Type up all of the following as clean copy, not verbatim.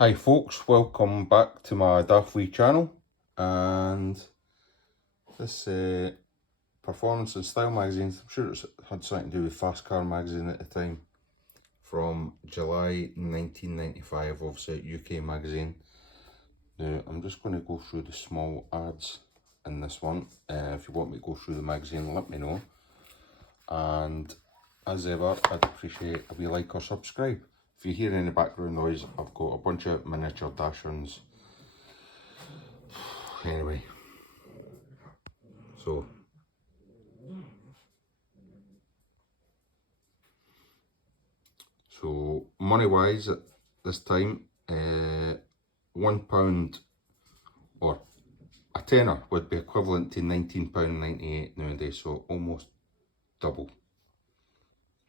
Hi folks, welcome back to my Daft Wee channel, and this Performance and Style magazine, I'm sure it's had something to do with Fast Car magazine at the time, from July 1995, obviously UK magazine. Now I'm just going to go through the small ads in this one. If you want me to go through the magazine, let me know, and as ever I'd appreciate a wee like or subscribe. If you hear any background noise, I've got a bunch of miniature Dachshunds. Anyway, so money wise at this time, £1 or a tenner would be equivalent to £19.98 nowadays, so almost double.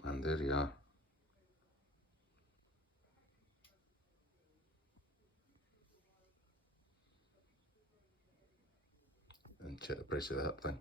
And there you are. And check the price of that thing.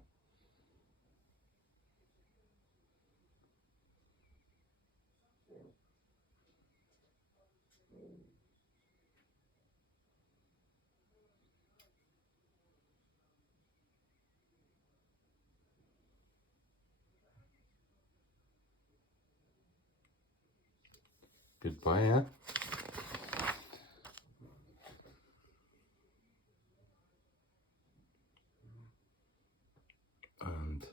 Goodbye, eh? And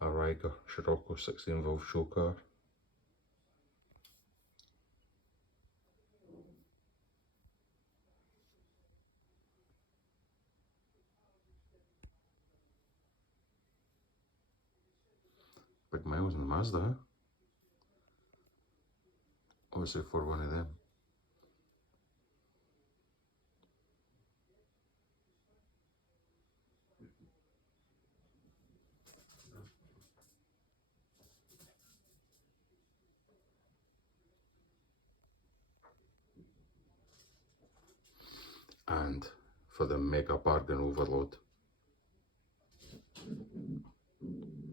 a Riga Scirocco 16-valve show car. Big miles in the Mazda, eh? Obviously for one of them. And for the mega bargain overload.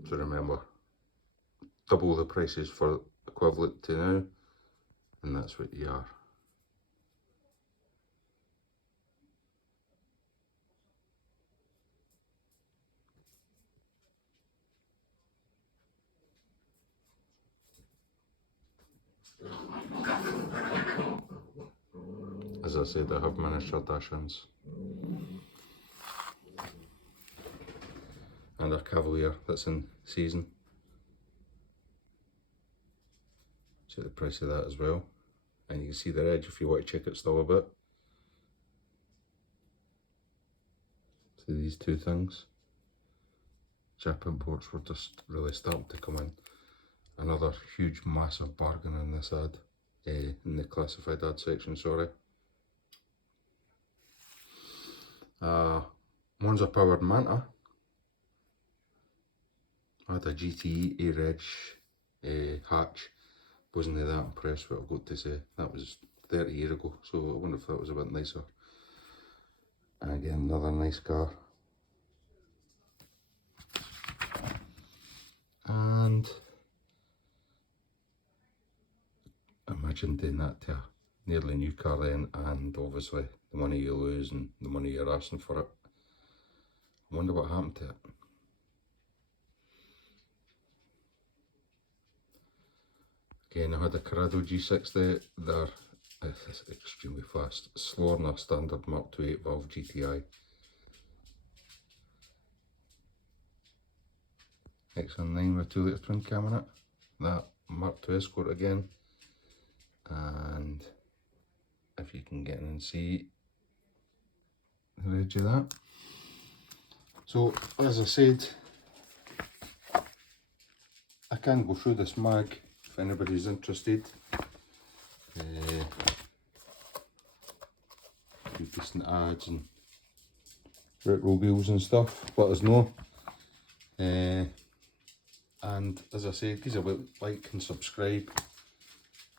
So remember, double the prices for equivalent to now, and that's what you are. As I said, I have miniature Dachshunds. And a Cavalier that's in season. Check the price of that as well. And you can see the edge if you want to check it still a bit. So these two things. Jap imports were just really starting to come in. Another huge massive bargain in this ad. In the classified ad section, sorry. One's a powered Manta. I had a GTE A-Reg hatch. Wasn't that impressed with what I've got to say. That was 30 years ago, so I wonder if that was a bit nicer. And again, another nice car. And imagine doing that to a nearly new car then, and obviously the money you lose and the money you're asking for it. I wonder what happened to it. Again, I had a Corrado G60. They're extremely fast, slower than a standard Mark II 8-valve GTI. XM9 with 2-litre twin cam in it. That Mark II Escort again. And if you can get in and see the edge of that. So, as I said, I can go through this mag if anybody's interested. Decent ads and retro wheels and stuff, let us know. And as I said, please like and subscribe,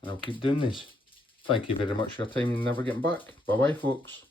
and I'll keep doing this. Thank you very much for your time and never getting back. Bye bye folks.